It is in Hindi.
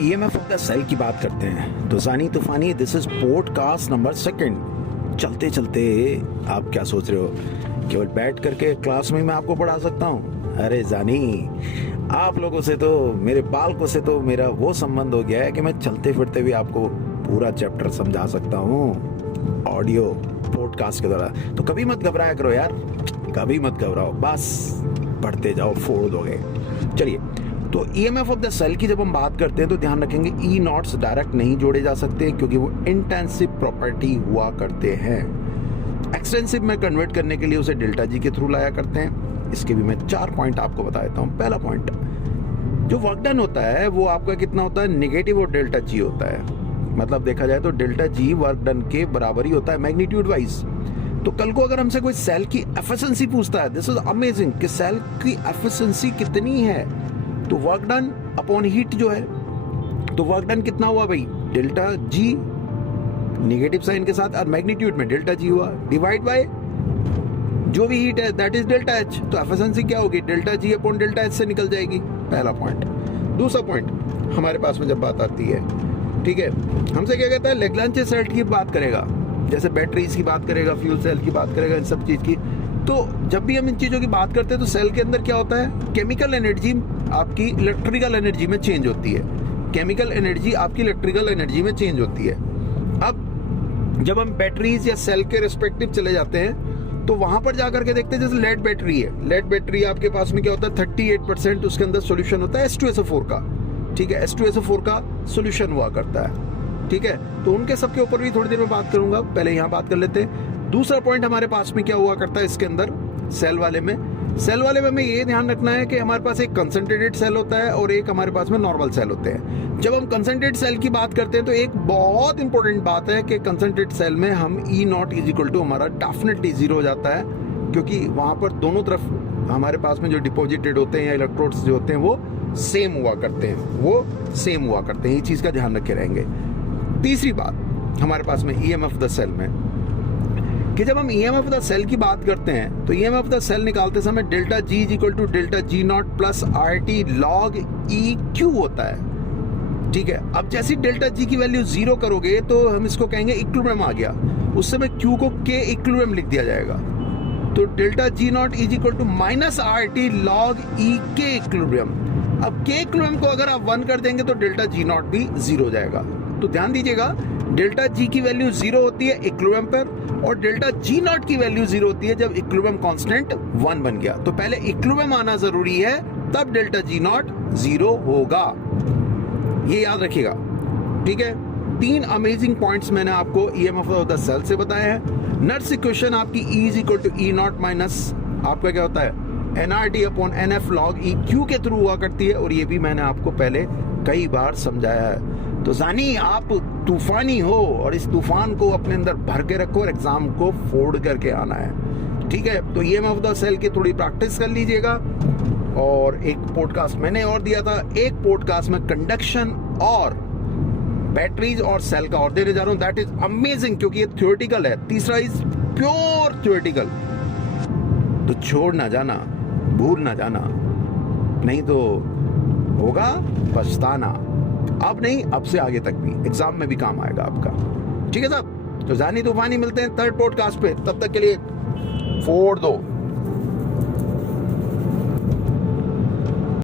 ईएमएफ ऑफ द सेल की बात करते हैं तो जानी तूफानी, दिस इज पॉडकास्ट नंबर 2। चलते चलते आप क्या सोच रहे हो, केवल बैठ करके क्लास में मैं आपको पढ़ा सकता हूँ? अरे जानी, आप लोगों से तो, मेरे बालकों से तो मेरा वो संबंध हो गया है कि मैं चलते फिरते भी आपको पूरा चैप्टर समझा सकता हूँ ऑडियो पॉडकास्ट के द्वारा। तो कभी मत घबराया करो यार, कभी मत घबराओ, बस पढ़ते जाओ, फोड़ दोगे। चलिए, तो ईएमएफ ऑफ द सेल की जब हम बात करते हैं तो ध्यान रखेंगे ई नॉट्स डायरेक्ट नहीं जोड़े जा सकते क्योंकि वो इंटेंसिव प्रॉपर्टी हुआ करते हैं। एक्सटेंसिव में कन्वर्ट करने के लिए उसे डेल्टा जी के थ्रू लाया करते हैं। इसके भी मैं 4 पॉइंट आपको बता देता हूँ। पहला पॉइंट, जो वर्क डन होता है वो आपका कितना होता है, नेगेटिव और डेल्टा जी होता है। मतलब देखा जाए तो डेल्टा जी वर्क डन के बराबर ही होता है मैग्नीट्यूड वाइज। तो कल को अगर हमसे कोई सेल की एफिशिएंसी पूछता है, दिस इज अमेजिंग, कि सेल की एफिशिएंसी कितनी है, तो वर्क डन अपॉन हीट जो है, तो वर्क डन कितना हुआ भाई, डेल्टा जी नेगेटिव साइन के साथ और मैग्नीट्यूड में डेल्टा जी हुआ, डिवाइड बाय जो भी हीट है दैट इज डेल्टा एच। तो एफिशिएंसी क्या होगी, delta G upon delta H से निकल जाएगी। पहला पॉइंट। दूसरा पॉइंट हमारे पास में जब बात आती है, ठीक है, हमसे क्या कहता है, लैग्रांज सेल की बात करेगा, जैसे बैटरीज की बात करेगा, फ्यूल सेल की बात करेगा, इन सब चीज की। तो जब भी हम इन चीजों की बात करते हैं तो सेल के अंदर क्या होता है, केमिकल एनर्जी आपकी इलेक्ट्रिकल एनर्जी में चेंज होती है। केमिकल एनर्जी आपकी इलेक्ट्रिकल एनर्जी में चेंज होती है। अब जब हम बैटरीज या सेल के रिस्पेक्टिव चले जाते हैं तो वहां पर जाकर के देखते हैं, जैसे लेड बैटरी है, लेड बैटरी आपके पास में क्या होता है, 38% उसके अंदर सोल्यूशन होता है H2SO4 का, ठीक है, H2SO4 का सोल्यूशन हुआ करता है, ठीक है। तो उनके सबके ऊपर भी थोड़ी देर में बात करूंगा, पहले यहाँ बात कर लेते हैं। दूसरा पॉइंट हमारे पास में क्या हुआ करता है इसके अंदर, सेल वाले में हमें ये ध्यान रखना है कि हमारे पास एक कंसंट्रेटेड सेल होता है और एक हमारे पास में नॉर्मल सेल होते हैं। जब हम कंसंट्रेटेड सेल की बात करते हैं तो एक बहुत इंपॉर्टेंट बात है कि कंसंट्रेटेड सेल में हम ई नॉट इज इक्वल टू हमारा डेफिनेटली 0 हो जाता है, क्योंकि वहां पर दोनों तरफ हमारे पास में जो डिपॉजिटेड होते हैं या इलेक्ट्रोड्स जो होते हैं वो सेम हुआ करते हैं, ये चीज का ध्यान रखे रहेंगे। तीसरी बात हमारे पास में ईएमएफ द सेल में, कि जब हम ईएमएफ द सेल की बात करते हैं तो ईएमएफ द सेल निकालते समय delta G is equal to delta G not plus RT log e Q होता है, ठीक है। अब जैसे डेल्टा जी की वैल्यू 0 करोगे तो हम इसको कहेंगे इक्विलिब्रियम आ गया, उस समय क्यू को के इक्विलिब्रियम लिख दिया जाएगा। तो delta G naught is equal to minus RT log e के इक्विलिब्रियम। अब के इक्विलिब्रियम को अगर आप 1 कर देंगे तो डेल्टा जी नॉट भी 0 हो जाएगा। तो ध्यान दीजिएगा, डेल्टा जी की वैल्यू 0 होती है इक्विलिब्रियम पर, और डेल्टा जी नॉट की वैल्यू 0 होती है जब इक्विलिब्रियम कांस्टेंट 1 बन गया। तो पहले इक्विलिब्रियम आना जरूरी है, तब डेल्टा जी नॉट 0 होगा, ये याद रखिएगा, ठीक है। 3 अमेजिंग पॉइंट्स मैंने आपको ईएमएफ ऑफ द सेल से बताया है। नर्स इक्वेशन आपकी E is equal to e not minus आपका क्या होता है, NRT upon NF log e Q के थ्रू हुआ करती है, और ये भी मैंने आपको पहले कई बार समझाया है। तो जानी, आप तूफानी हो और इस तूफान को अपने अंदर भर के रखो और एग्जाम को फोड़ करके आना है, ठीक है। तो ईएमएफ ऑफ द सेल की थोड़ी प्रैक्टिस कर लीजिएगा। और एक पॉडकास्ट मैंने और दिया था, एक पॉडकास्ट में कंडक्शन और बैटरीज और सेल का और देने जा रहा हूं, दैट इज अमेजिंग, क्योंकि ये थ्योरेटिकल है। तीसरा इज प्योर थ्योरेटिकल, तो छोड़ ना जाना, भूल ना जाना, नहीं तो होगा पछताना। अब नहीं, अब से आगे तक भी एग्जाम में भी काम आएगा आपका, ठीक है साहब। तो जानी तूफानी मिलते हैं 3rd पॉडकास्ट पे, तब तक के लिए फोड़ दो।